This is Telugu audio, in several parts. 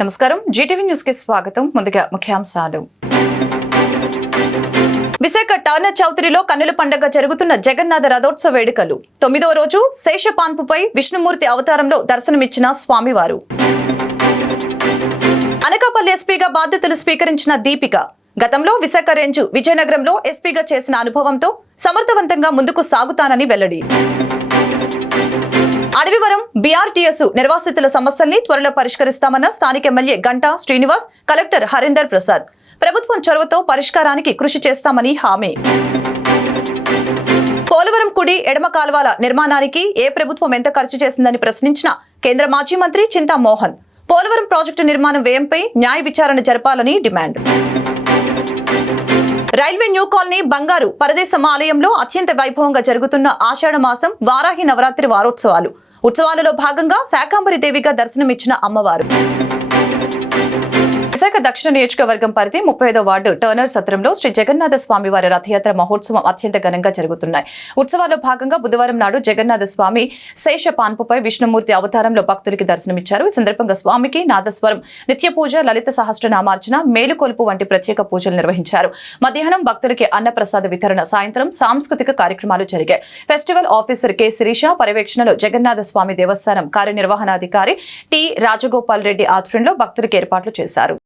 నమస్కారం జీటీవీ న్యూస్ కి స్వాగతం. ముందుగా ముఖ్యాంశాలు. విశాఖ టర్నర్ చౌదరిలో కన్నుల పండుగ జరుగుతున్న జగన్నాథ రథోత్సవ వేడుకలు. 9వ రోజు శేషపాన్పుపై విష్ణుమూర్తి అవతారంలో దర్శనమిచ్చిన స్వామివారు. అనకాపల్లి ఎస్పీగా బాధ్యతలు స్వీకరించిన దీపిక. గతంలో విశాఖ రేంజ్ విజయనగరంలో ఎస్పీగా చేసిన అనుభవంతో సమర్థవంతంగా ముందుకు సాగుతానని వెల్లడి. అడవివరం బీఆర్టీఎస్ నిర్వాసితుల సమస్యల్ని త్వరలో పరిష్కరిస్తామన్న స్థానిక ఎమ్మెల్యే గంటా శ్రీనివాస్, కలెక్టర్ హరీందర్ ప్రసాద్. ప్రభుత్వం చొరవతో పరిష్కారానికి కృషి చేస్తామని హామీ. పోలవరం కుడి ఎడమ కాల్వల నిర్మాణానికి ఏ ప్రభుత్వం ఎంత ఖర్చు చేసిందని ప్రశ్నించిన కేంద్ర మాజీ మంత్రి చింతా మోహన్. పోలవరం ప్రాజెక్టు నిర్మాణం వ్యయంపై న్యాయ విచారణ జరపాలని డిమాండ్. రైల్వే న్యూ కాలనీ బంగారు పరదేశం ఆలయంలో అత్యంత వైభవంగా జరుగుతున్న ఆషాఢ మాసం వారాహి నవరాత్రి వారోత్సవాలు. ఉత్సవాలలో భాగంగా శాకాంబరి దేవిగా దర్శనమిచ్చిన అమ్మవారు. విశాఖ దక్షిణ నియోజకవర్గం పరిధి 35వ వార్డు టర్నర్ సత్రంలో శ్రీ జగన్నాథ స్వామి వారి రథయాత్ర మహోత్సవం అత్యంత ఘనంగా జరుగుతున్నాయి. ఉత్సవాల్లో భాగంగా బుధవారం నాడు జగన్నాథ స్వామి శేష పాన్పుపై విష్ణుమూర్తి అవతారంలో భక్తులకి దర్శనమిచ్చారు. ఈ సందర్భంగా స్వామికి నాదస్వరం, నిత్య పూజ, లలిత సహస్రనామార్చన, మేలుకొలుపు వంటి ప్రత్యేక పూజలు నిర్వహించారు. మధ్యాహ్నం భక్తులకి అన్నప్రసాద వితరణ, సాయంత్రం సాంస్కృతిక కార్యక్రమాలు జరిగాయి. ఫెస్టివల్ ఆఫీసర్ కె శిరీష పర్యవేక్షణలో జగన్నాథ స్వామి దేవస్థానం కార్యనిర్వహణాధికారి టి రాజగోపాల్ రెడ్డి ఆధ్వర్యంలో భక్తులకు ఏర్పాట్లు చేశారు.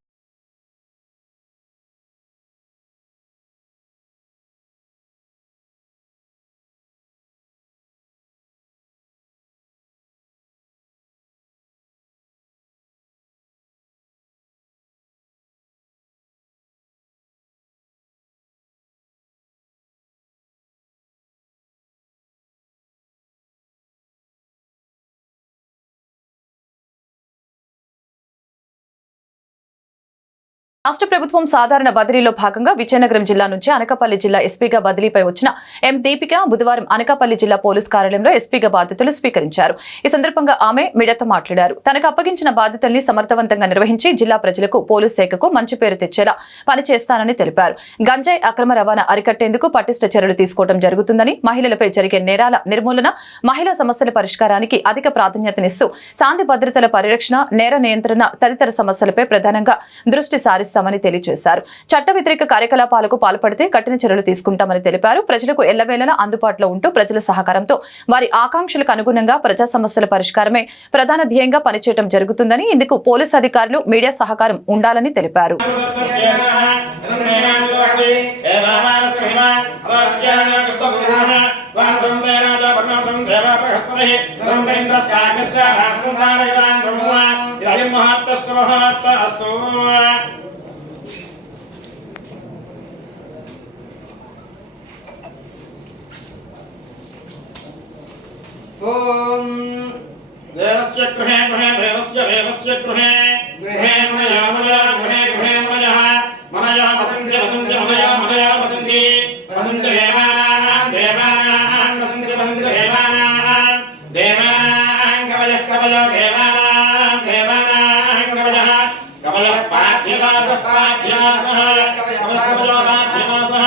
రాష్ట్ర ప్రభుత్వం సాధారణ బదిలీలో భాగంగా విజయనగరం జిల్లా నుంచి అనకాపల్లి జిల్లా ఎస్పీగా బదిలీపై వచ్చిన ఎం దీపిక బుధవారం అనకాపల్లి జిల్లా పోలీస్ కార్యాలయంలో ఎస్పీగా బాధ్యతలు స్వీకరించారు. ఈ సందర్భంగా ఆమె మీడియాతో మాట్లాడారు. తనకు అప్పగించిన బాధ్యతల్ని సమర్థవంతంగా నిర్వహించి జిల్లా ప్రజలకు, పోలీస్ శాఖకు మంచి పేరు తెచ్చేలా పనిచేస్తానని తెలిపారు. గంజాయి అక్రమ రవాణా అరికట్టేందుకు పటిష్ట చర్యలు తీసుకోవడం జరుగుతుందని, మహిళలపై జరిగే నేరాల నిర్మూలన, మహిళా సమస్యల పరిష్కారానికి అధిక ప్రాధాన్యతనిస్తూ శాంతి భద్రతల పరిరక్షణ, నేర నియంత్రణ తదితర సమస్యలపై ప్రధానంగా దృష్టి సారిస్తారు తెలియజేశారు. చట్ట వ్యతిరేక కార్యకలాపాలకు పాల్పడితే కఠిన చర్యలు తీసుకుంటామని తెలిపారు. ప్రజలకు ఎల్లవేళలా అందుబాటులో ఉంటూ ప్రజల సహకారంతో వారి ఆకాంక్షలకు అనుగుణంగా ప్రజా సమస్యల పరిష్కారమే ప్రధాన ధ్యేయంగా పనిచేయడం జరుగుతుందని, ఇందుకు పోలీసు అధికారులు, మీడియా సహకారం ఉండాలని తెలిపారు. ओम देवस्य गृहे गृहे देवस्य गृहे गृहे मनया मनया गृहे गृहे मनयः मनया वसन्ति वसन्ति मनया वसन्ति वसन्ति देवानां वसन्ति वसन्ति देवानां कवयः कवयो देवानां कवयः कवयः पाठ्यवासः कवयो पाठ्यवासः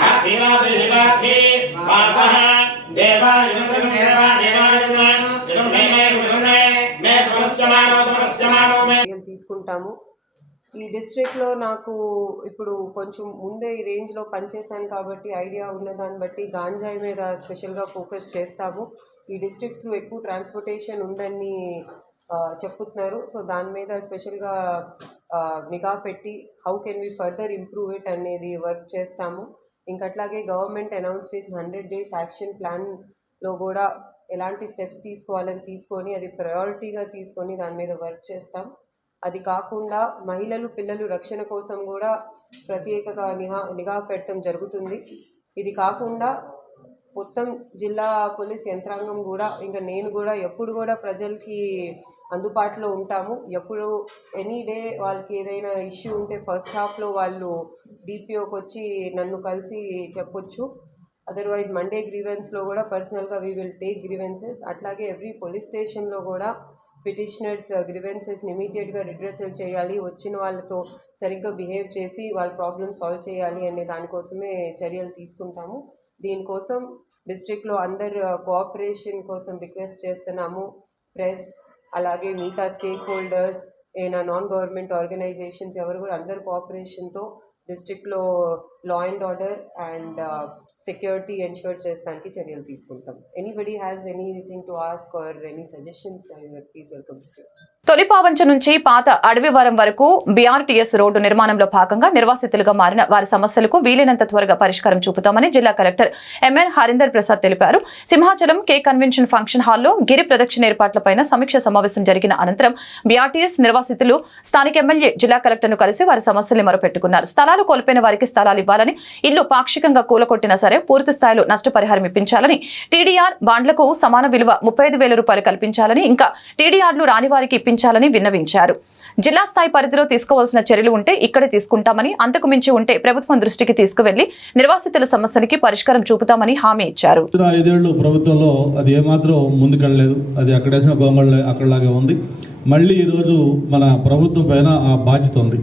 पाठ्यवासः देवाय తీసుకుంటాము. ఈ డిస్ట్రిక్ట్లో నాకు ఇప్పుడు కొంచెం ముందే ఈ రేంజ్లో పనిచేశాను కాబట్టి ఐడియా ఉన్న దాన్ని బట్టి గాంజాయి మీద స్పెషల్గా ఫోకస్ చేస్తాము. ఈ డిస్ట్రిక్ట్ త్రూ ఎక్కువ ట్రాన్స్పోర్టేషన్ ఉందని చెప్తున్నారు. సో దాని మీద స్పెషల్గా నిఘా పెట్టి how can we further improve it అనేది వర్క్ చేస్తాము. ఇంకట్లాగే గవర్నమెంట్ అనౌన్స్ చేసిన 100 days యాక్షన్ ప్లాన్లో కూడా ఎలాంటి స్టెప్స్ తీసుకోవాలని తీసుకొని అది ప్రయారిటీగా తీసుకొని దాని మీద వర్క్ చేస్తాం. అది కాకుండా మహిళలు, పిల్లలు రక్షణ కోసం కూడా ప్రత్యేకంగా నిఘా పెడతాం జరుగుతుంది. ఇది కాకుండా మొత్తం జిల్లా పోలీస్ యంత్రాంగం కూడా, ఇంకా నేను కూడా ఎప్పుడు కూడా ప్రజలకి అందుబాటులో ఉంటాము. ఎప్పుడు ఎనీ డే వాళ్ళకి ఏదైనా ఇష్యూ ఉంటే ఫస్ట్ హాఫ్లో వాళ్ళు డిపిఓకి వచ్చి నన్ను కలిసి చెప్పొచ్చు. అదర్వైజ్ మండే గ్రీవెన్స్లో కూడా పర్సనల్గా వీ విల్ టేక్ గ్రీవెన్సెస్. అట్లాగే ఎవ్రీ పోలీస్ స్టేషన్లో కూడా పిటిషనర్స్ గ్రీవెన్సెస్ని ఇమీడియట్గా రిడ్రెసల్ చేయాలి, వచ్చిన వాళ్ళతో సరిగ్గా బిహేవ్ చేసి వాళ్ళ ప్రాబ్లమ్ సాల్వ్ చేయాలి అనే దానికోసమే చర్యలు తీసుకుంటాము. దీనికోసం డిస్ట్రిక్ట్లో అందరు కోఆపరేషన్ కోసం రిక్వెస్ట్ చేస్తున్నాము. ప్రెస్ అలాగే మిగతా స్టేక్ హోల్డర్స్ ఏదైనా నాన్ గవర్నమెంట్ ఆర్గనైజేషన్స్ ఎవరు కూడా అందరు కోఆపరేషన్తో డిస్ట్రిక్ట్లో law and order and security ensure చేసడానికి చర్యలు తీసుకుంటాం. Anybody has anything to ask or any suggestions, please welcome. తొలిపావంచ నుంచి పాత అడవివరం వరకు బీఆర్టీఎస్ రోడ్డు నిర్మాణంలో భాగంగా నిర్వాసితులుగా మారిన వారి సమస్యలకు వీలైనంత త్వరగా పరిష్కారం చూపుతామని జిల్లా కలెక్టర్ ఎంఎన్ హరీందర్ ప్రసాద్ తెలిపారు. సింహాచలం కే కన్వెన్షన్ ఫంక్షన్ హాల్లో గిరి ప్రదక్షిణ ఏర్పాట్లపై సమీక్ష సమావేశం జరిగిన అనంతరం బీఆర్టీఎస్ నిర్వాసితులు స్థానిక ఎమ్మెల్యే జిల్లా కలెక్టర్ను కలిసి వారి సమస్యల్ని మొరపెట్టుకున్నారు. స్థలాలు కోల్పోయిన వారికి స్థలాలు ఇవ్వాలని, ఇల్లు పాక్షికంగా కూలకొట్టినా సరే పూర్తి స్థాయిలో నష్టపరిహారం ఇప్పించాలని, టీడీఆర్ బాండ్లకు సమాన విలువ 35,000 రూపాయలు కల్పించాలని, ఇంకా టీడీఆర్లు రాని వారికి ఇప్పించాలని విన్నవించారు. జిల్లా స్థాయి పరిధిలో తీసుకోవాల్సిన చర్యలు ఉంటే ఇక్కడే తీసుకుంటామని, అంతకు మించి ఉంటే ప్రభుత్వం దృష్టికి తీసుకువెళ్లి నిర్వాసితుల సమస్యలకి పరిష్కారం చూపుతామని హామీ ఇచ్చారు. 5 ఏళ్లు ప్రభుత్వంలో అది ఏమాత్రం ముందుకెళ్ళలేదు. అది అక్కడేసిన గొంగళ్ళు అక్కడలాగే ఉంది. మళ్ళీ ఈరోజు మన ప్రభుత్వం పైన ఆ బాధ్యత ఉంది.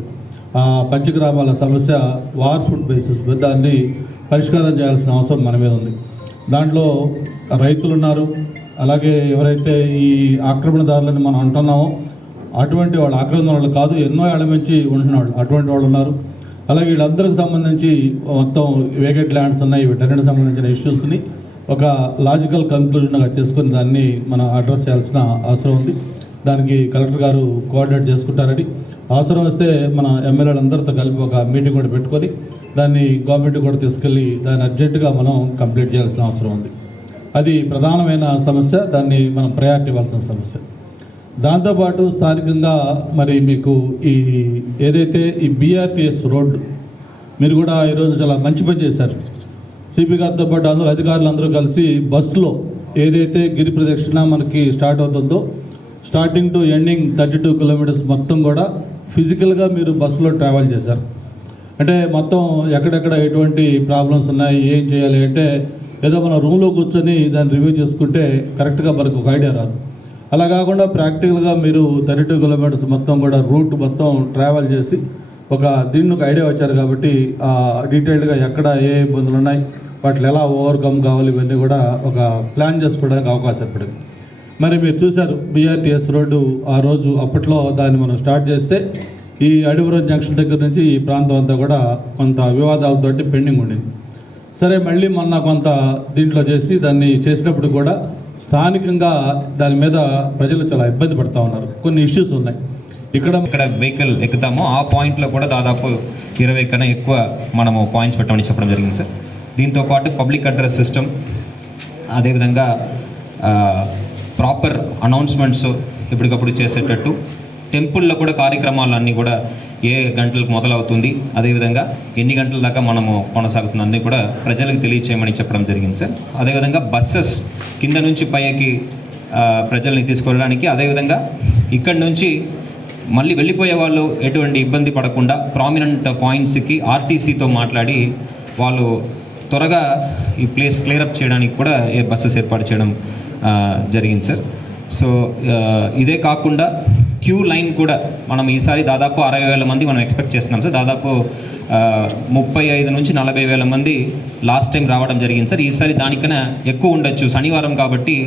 ఆ పంచగ్రామాల సమస్య వార్ ఫుడ్ బేసిస్ మీద దాన్ని పరిష్కారం చేయాల్సిన అవసరం మన మీద ఉంది. దాంట్లో రైతులు ఉన్నారు, అలాగే ఎవరైతే ఈ ఆక్రమణదారులని మనం అంటున్నామో అటువంటి వాళ్ళు ఆక్రమణ వాళ్ళు కాదు, ఎన్నో ఏళ్ల నుంచి ఉంటున్న వాళ్ళు అటువంటి వాళ్ళు ఉన్నారు. అలాగే వీళ్ళందరికి సంబంధించి మొత్తం వేకెట్ ల్యాండ్స్ ఉన్నాయి. వీటన్నిటికి సంబంధించిన ఇష్యూస్ని ఒక లాజికల్ కన్క్లూజన్గా చేసుకుని దాన్ని మనం అడ్రస్ చేయాల్సిన అవసరం ఉంది. దానికి కలెక్టర్ గారు కోఆర్డినేట్ చేసుకుంటారని, అవసరం వస్తే మన ఎమ్మెల్యేలందరితో కలిపి ఒక మీటింగ్ కూడా పెట్టుకొని దాన్ని గవర్నమెంట్ కూడా తీసుకెళ్ళి దాన్ని అర్జెంటుగా మనం కంప్లీట్ చేయాల్సిన అవసరం ఉంది. అది ప్రధానమైన సమస్య, దాన్ని మనం ప్రయారిటీ ఇవ్వాల్సిన సమస్య. దాంతోపాటు స్థానికంగా మరి మీకు ఈ ఏదైతే ఈ బీఆర్టీఎస్ రోడ్డు మీరు కూడా ఈరోజు చాలా మంచి పని చేశారు. సిపి గారితో పాటు అందరూ అధికారులు అందరూ కలిసి బస్సులో ఏదైతే గిరి ప్రదక్షిణ మనకి స్టార్ట్ అవుతుందో స్టార్టింగ్ టు ఎండింగ్ 32 కిలోమీటర్స్ మొత్తం కూడా ఫిజికల్గా మీరు బస్సులో ట్రావెల్ చేశారు. అంటే మొత్తం ఎక్కడెక్కడ ఎటువంటి ప్రాబ్లమ్స్ ఉన్నాయి, ఏం చేయాలి అంటే ఏదో మనం రూమ్లో కూర్చొని దాన్ని రివ్యూ చేసుకుంటే కరెక్ట్గా మనకు ఒక ఐడియా రాదు. అలా కాకుండా ప్రాక్టికల్గా మీరు 32 కిలోమీటర్స్ మొత్తం కూడా రూట్ మొత్తం ట్రావెల్ చేసి దీన్ని ఒక ఐడియా వచ్చారు. కాబట్టి డీటెయిల్డ్గా ఎక్కడ ఏ ఇబ్బందులు ఉన్నాయి, వాటిని ఎలా ఓవర్కమ్ కావాలి, ఇవన్నీ కూడా ఒక ప్లాన్ చేసుకోవడానికి అవకాశం పడింది. మరి మీరు చూశారు బీఆర్టీఎస్ రోడ్డు ఆ రోజు అప్పట్లో దాన్ని మనం స్టార్ట్ చేస్తే ఈ అడివరం జంక్షన్ దగ్గర నుంచి ఈ ప్రాంతం అంతా కూడా కొంత వివాదాలతోటి పెండింగ్ ఉండింది. సరే మళ్ళీ మొన్న కొంత దీంట్లో చేసి దాన్ని చేసినప్పుడు కూడా స్థానికంగా దాని మీద ప్రజలు చాలా ఇబ్బంది పడుతూ ఉన్నారు. కొన్ని ఇష్యూస్ ఉన్నాయి. ఇక్కడ వెహికల్ ఎక్కుతామో ఆ పాయింట్లో కూడా దాదాపు 20 కన్నా ఎక్కువ మనము పాయింట్స్ పెట్టమని చెప్పడం జరిగింది సార్. దీంతోపాటు పబ్లిక్ అడ్రస్ సిస్టమ్, అదేవిధంగా ప్రాపర్ అనౌన్స్మెంట్స్ ఎప్పటికప్పుడు చేసేటట్టు, టెంపుల్లో కూడా కార్యక్రమాలన్నీ కూడా ఏ గంటలకు మొదలవుతుంది, అదేవిధంగా ఎన్ని గంటల దాకా మనము కొనసాగుతుంది అన్నీ కూడా ప్రజలకు తెలియచేయమని చెప్పడం జరిగింది సార్. అదేవిధంగా బస్సెస్ కింద నుంచి పైకి ప్రజల్ని తీసుకెళ్ళడానికి, అదేవిధంగా ఇక్కడి నుంచి మళ్ళీ వెళ్ళిపోయే వాళ్ళు ఎటువంటి ఇబ్బంది పడకుండా ప్రామినెంట్ పాయింట్స్కి ఆర్టీసీతో మాట్లాడి వాళ్ళు త్వరగా ఈ ప్లేస్ క్లియరప్ చేయడానికి కూడా బస్సెస్ ఏర్పాటు చేయడం జరిగింది సార్. సో ఇదే కాకుండా క్యూ లైన్ కూడా మనం ఈసారి దాదాపు 60,000 మంది మనం ఎక్స్పెక్ట్ చేస్తున్నాం సార్. దాదాపు 35 నుంచి 40,000 మంది లాస్ట్ టైం రావడం జరిగింది సార్. ఈసారి దానికన్నా ఎక్కువ ఉండొచ్చు, శనివారం కాబట్టి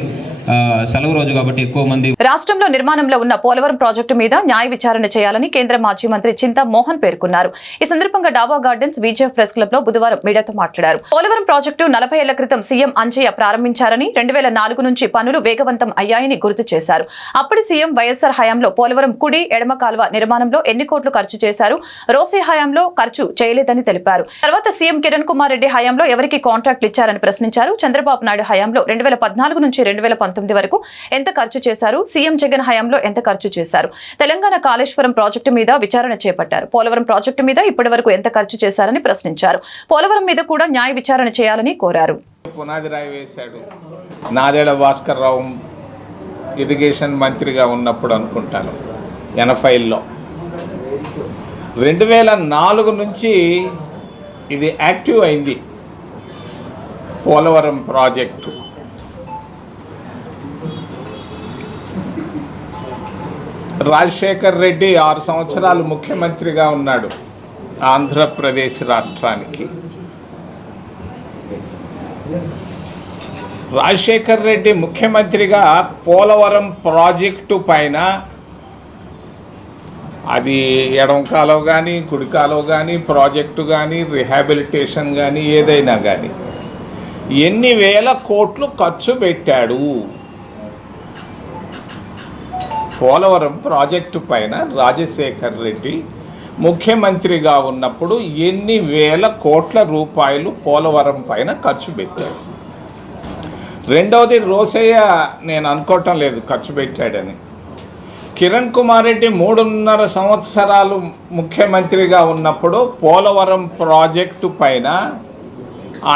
సెలవు రోజు కాబట్టి ఎక్కువ మంది. రాష్ట్రంలో నిర్మాణంలో ఉన్న పోలవరం ప్రాజెక్టు మీద న్యాయ విచారణ చేయాలని కేంద్ర మాజీ మంత్రి చింతా మోహన్ పేర్కొన్నారు. ఈ సందర్భంగా డాబా గార్డెన్స్ విజయ్ ప్రెస్ క్లబ్ లో బుధవారం మీడియాతో మాట్లాడారు. పోలవరం ప్రాజెక్టు 40 ఏళ్ల క్రితం సీఎం అంజయ్య ప్రారంభించారని, 2004 నుంచి పనులు వేగవంతం అయ్యాయని గుర్తు చేశారు. అప్పటి సీఎం వైఎస్ఆర్ హయాంలో పోలవరం కుడి ఎడమ కాల్వ నిర్మాణంలో ఎన్ని కోట్లు ఖర్చు చేశారు, రోసీ హయాంలో ఖర్చు చేయలేదని తెలిపారు. తర్వాత సీఎం కిరణ్ కుమార్ రెడ్డి హయాంలో ఎవరికి కాంట్రాక్ట్లు ఇచ్చారని ప్రశ్నించారు. చంద్రబాబు నాయుడు హయాంలో 2014 నుంచి 2019 వరకు ఎంత ఖర్చు చేశారు, సీఎం జగన్ హయాంలో ఎంత ఖర్చు చేశారు, తెలంగాణ కాళేశ్వరం ప్రాజెక్టు మీద విచారణ చేపట్టారు. పోలవరం ప్రాజెక్టు మీద ఇప్పటి వరకు ఎంత ఖర్చు చేశారని ప్రశ్నించారు. పోలవరం మీద కూడా న్యాయ విచారణ చేయాలని కోరారు. పునాది రాయి వేశాడు నాదేళ్ల భాస్కర్ రావు ఇరిగేషన్ మంత్రిగా ఉన్నప్పుడు అనుకుంటాను 80లో. 2004 నుంచి ఇది యాక్టివ్ అయింది పోలవరం ప్రాజెక్టు. రాజశేఖర్ రెడ్డి 6 సంవత్సరాలు ముఖ్యమంత్రిగా ఉన్నాడు ఆంధ్రప్రదేశ్ రాష్ట్రానికి. రాజశేఖర్ రెడ్డి ముఖ్యమంత్రిగా పోలవరం ప్రాజెక్టు పైన అది ఎడమ కాలువ కానీ కుడి కాలువ కానీ ప్రాజెక్టు కానీ రిహాబిలిటేషన్ కానీ ఏదైనా కానీ ఎన్ని వేల కోట్లు ఖర్చు పెట్టాడు? పోలవరం ప్రాజెక్టు పైన రాజశేఖర్ రెడ్డి ముఖ్యమంత్రిగా ఉన్నప్పుడు ఎన్ని వేల కోట్ల రూపాయలు పోలవరం పైన ఖర్చు పెట్టాడు? రెండవది, రోసయ్య నేను అనుకోవటం లేదు ఖర్చు పెట్టాడని. కిరణ్ కుమార్ రెడ్డి 3.5 సంవత్సరాలు ముఖ్యమంత్రిగా ఉన్నప్పుడు పోలవరం ప్రాజెక్టు పైన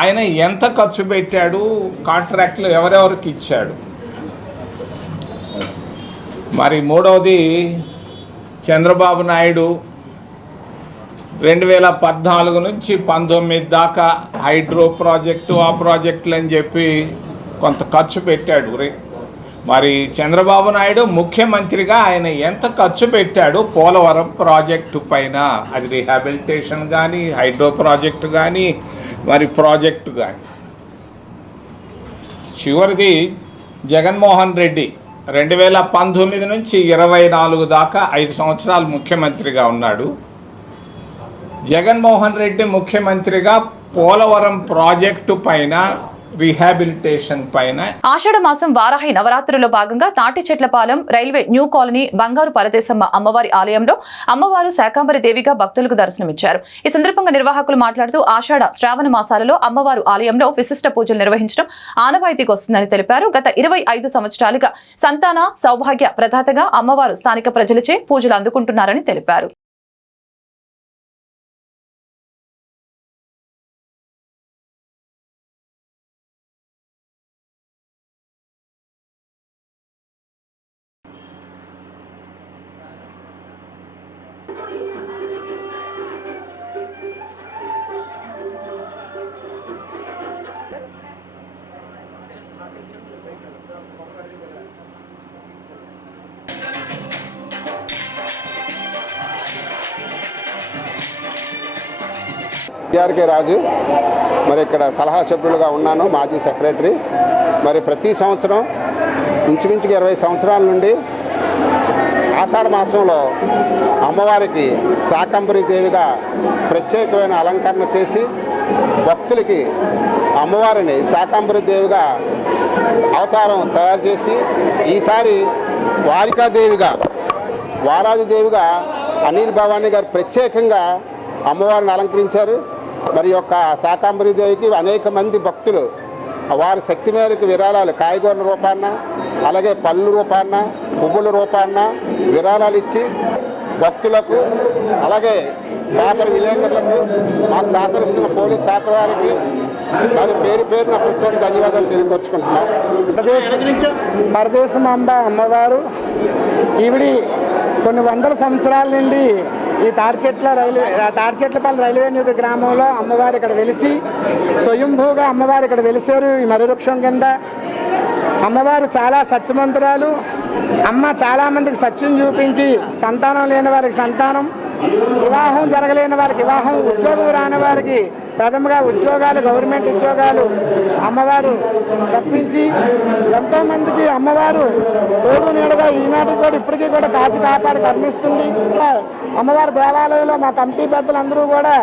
ఆయన ఎంత ఖర్చు పెట్టాడు? కాంట్రాక్ట్లు ఎవరెవరికి ఇచ్చాడు? మరి మూడవది, చంద్రబాబు నాయుడు 2014 నుంచి 19 దాకా హైడ్రో ప్రాజెక్టు ఆ ప్రాజెక్టులు అని చెప్పి కొంత ఖర్చు పెట్టాడు. మరి చంద్రబాబు నాయుడు ముఖ్యమంత్రిగా ఆయన ఎంత ఖర్చు పెట్టాడు పోలవరం ప్రాజెక్టు పైన? అది రిహాబిలిటేషన్ కానీ హైడ్రో ప్రాజెక్టు కానీ మరి ప్రాజెక్టు కానీ. చివరిది, జగన్మోహన్ రెడ్డి 2019 నుంచి 24 దాకా 5 సంవత్సరాలు ముఖ్యమంత్రిగా ఉన్నాడు. జగన్మోహన్ రెడ్డి ముఖ్యమంత్రిగా పోలవరం ప్రాజెక్టు పైన రీహాబిలిటేషన్ పైన ఆషాఢ మాసం వారాహి నవరాత్రుల్లో భాగంగా తాటిచెట్లపాలెం రైల్వే న్యూ కాలనీ బంగారు పరదేశమ్మ అమ్మవారి ఆలయంలో అమ్మవారు శాకంబరి దేవిగా భక్తులకు దర్శనమిచ్చారు. ఈ సందర్భంగా నిర్వాహకులు మాట్లాడుతూ ఆషాఢ శ్రావణ మాసాలలో అమ్మవారు ఆలయంలో విశిష్ట పూజలు నిర్వహించడం ఆనవాయితీకి వస్తుందని తెలిపారు. గత 25 సంవత్సరాలుగా సంతాన సౌభాగ్య ప్రదాతగా అమ్మవారు స్థానిక ప్రజలచే పూజలు అందుకుంటున్నారని తెలిపారు. ఆర్కే రాజు, మరి ఇక్కడ సలహా సభ్యులుగా ఉన్నాను, మాజీ సెక్రటరీ. మరి ప్రతి సంవత్సరం ఇంచుమించుగా 20 సంవత్సరాల నుండి ఆషాఢ మాసంలో అమ్మవారికి శాకంబరి దేవిగా ప్రత్యేకమైన అలంకరణ చేసి భక్తులకి అమ్మవారిని శాకంబరి దేవిగా అవతారం తయారు చేసి ఈసారి వారికాదేవిగా వారాది దేవిగా అనిల్ భవానీ గారు ప్రత్యేకంగా అమ్మవారిని అలంకరించారు. మరి యొక్క శాకంబరి దేవికి అనేక మంది భక్తులు వారి శక్తి మేరకు విరాళాలు కాయగూరల రూపాన అలాగే పళ్ళు రూపాన పువ్వుల రూపాన విరాళాలు ఇచ్చి భక్తులకు అలాగే పేపర్ విలేకరులకు మాకు సహకరిస్తున్న పోలీస్ శాఖ వారికి మరి పేరు పేరున ప్రత్యేక ధన్యవాదాలు తెలియపరుచుకుంటున్నాం. పరదేశమాంబ అమ్మవారు ఈవిడి కొన్ని వందల సంవత్సరాల నుండి ఈ తాడిచెట్లపల్లి రైల్వే న్యూ గ్రామంలో అమ్మవారు ఇక్కడ వెలిసి స్వయంభూగా అమ్మవారు ఇక్కడ వెలిసారు. ఈ మర్రి కింద అమ్మవారు చాలా సత్యమంతురాలు. అమ్మ చాలామందికి సత్యం చూపించి సంతానం లేని వారికి సంతానం, వివాహం జరగలేని వారికి వివాహం, ఉద్యోగం రాని వారికి ప్రథమగా ఉద్యోగాలు, గవర్నమెంట్ ఉద్యోగాలు అమ్మవారు రప్పించి ఎంతోమందికి అమ్మవారు తోడు నీడగా ఈనాటికి కూడా ఇప్పటికీ కూడా కాచి కాపాడి కరుణిస్తుంది. అమ్మవారి దేవాలయంలో మా కమిటీ పెద్దలందరూ కూడా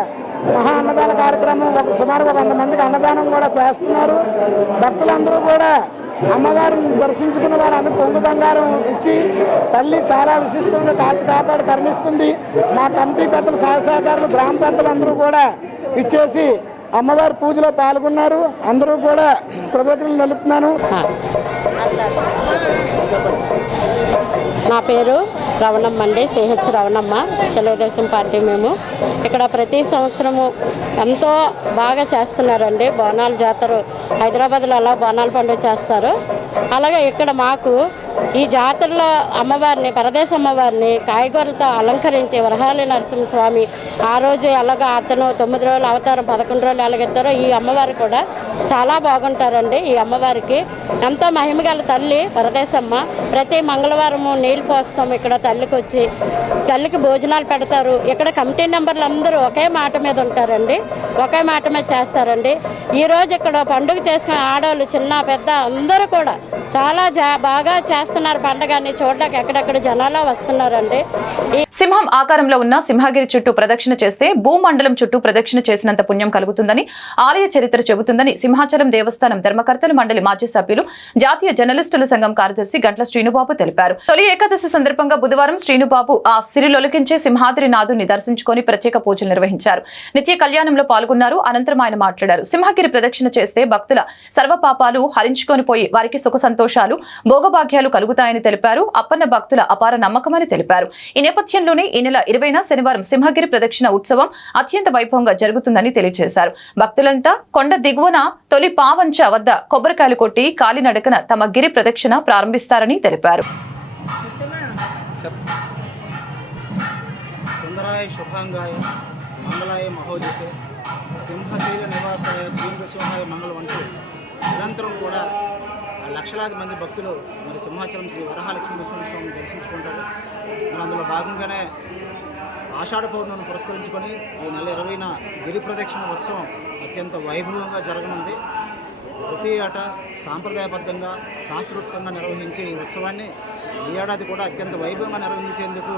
మహా అన్నదాన కార్యక్రమం సుమారుగా 100 మందికి అన్నదానం కూడా చేస్తున్నారు. భక్తులందరూ కూడా అమ్మవారిని దర్శించుకున్న వారు అందుకు కొంగు బంగారం ఇచ్చి తల్లి చాలా విశిష్టంగా కాచి కాపాడి కరుణిస్తుంది. మా కమిటీ పెద్దలు సహసహకారులు గ్రామ పెద్దలందరూ కూడా ఇచ్చేసి అమ్మవారి పూజలో పాల్గొన్నారు. అందరూ కూడా కృతజ్ఞతలు తెలుపుతున్నాను. నా పేరు రవణమ్మ అండి, సిహెచ్ రవణమ్మ, తెలుగుదేశం పార్టీ. మేము ఇక్కడ ప్రతి సంవత్సరము ఎంతో బాగా చేస్తున్నారండి. బోనాల జాతర హైదరాబాద్లో అలా బోనాల పండుగ చేస్తారు. అలాగే ఇక్కడ మాకు ఈ జాతరలో అమ్మవారిని, పరదేశ అమ్మవారిని కాయగూరలతో అలంకరించి వరహాలి నరసింహస్వామి ఆ రోజు అలాగా అతను 9 రోజులు అవతారం 11 రోజులు ఎలాగెత్తారో ఈ అమ్మవారు కూడా చాలా బాగుంటారండి. ఈ అమ్మవారికి ఎంతో మహిమగల తల్లి పరదేశమ్మ. ప్రతి మంగళవారము నీళ్ళు పోస్తాం ఇక్కడ తల్లికి వచ్చి తల్లికి భోజనాలు పెడతారు. ఇక్కడ కమిటీ మెంబర్లు అందరూ ఒకే మాట మీద ఉంటారండి, ఒకే మాట మీద చేస్తారండి. ఈరోజు ఇక్కడ పండుగ చేసుకునే ఆడవాళ్ళు చిన్న పెద్ద అందరూ కూడా చాలా బాగా చేస్తున్నారు పండుగని చూడడానికి ఎక్కడెక్కడ జనాలు వస్తున్నారండి. సింహం ఆకారంలో ఉన్న సింహగిరి చుట్టూ ప్రదక్షిణ చేస్తే భూమండలం చుట్టూ ప్రదక్షిణ చేసినంత పుణ్యం కలుగుతుందని ఆలయ చరిత్ర చెబుతుందని సింహాచలం దేవస్థానం ధర్మకర్తల మండలి మాజీ సభ్యులు జాతీయ జర్నలిస్టుల సంఘం కార్యదర్శి గంట్ల శ్రీనుబాబు తెలిపారు. తొలి ఏకాదశి సందర్భంగా బుధవారం శ్రీనుబాబు ఆ సిరిలొలికించే సింహాద్రి నాథుని దర్శించుకొని ప్రత్యేక పూజలు నిర్వహించారు. నిత్య కళ్యాణంలో పాల్గొన్నారు. అనంతరం ఆయన మాట్లాడారు. సింహగిరి ప్రదక్షిణ చేస్తే భక్తుల సర్వ పాపాలు హరించుకొని పోయి వారికి సుఖ సంతోషాలు భోగభాగ్యాలు కలుగుతాయని తెలిపారు. అప్పన్న భక్తుల అపార నమ్మకమని తెలిపారు. ఈ నేపథ్యంలోనే ఈ నెల 20న శనివారం సింహగిరి ప్రదక్షిణ ఉత్సవం అత్యంత వైభవంగా జరుగుతుందని తెలియజేశారు. భక్తులంతా కొండ దిగువన తొలి పావంచ వద్ద కొబ్బరికాయలు కొట్టి కాలినడకన తమ గిరి ప్రదక్షిణ ప్రారంభిస్తారని తెలిపారు. సుందరాయ శుభాంగాయ మంగళాయ మహోజసే సింహశైల నివాసాయ శ్రీనృసింహాయ మంగళం అంటూ నిరంతరం కూడా లక్షలాది మంది భక్తులు మరి సింహాచలం శ్రీ వరహాలక్ష్మీ నరసింహస్వామిని దర్శించుకుంటారు. మరి అందులో భాగంగానే ఆషాఢ పౌర్ణమిని పురస్కరించుకొని ఈ నెల 20న గిరి ప్రదక్షిణ ఉత్సవం అత్యంత వైభవంగా జరగనుంది. ప్రతి ఏటా సాంప్రదాయబద్ధంగా శాస్త్రోక్తంగా నిర్వహించే ఈ ఉత్సవాన్ని ఈ ఏడాది కూడా అత్యంత వైభవంగా నిర్వహించేందుకు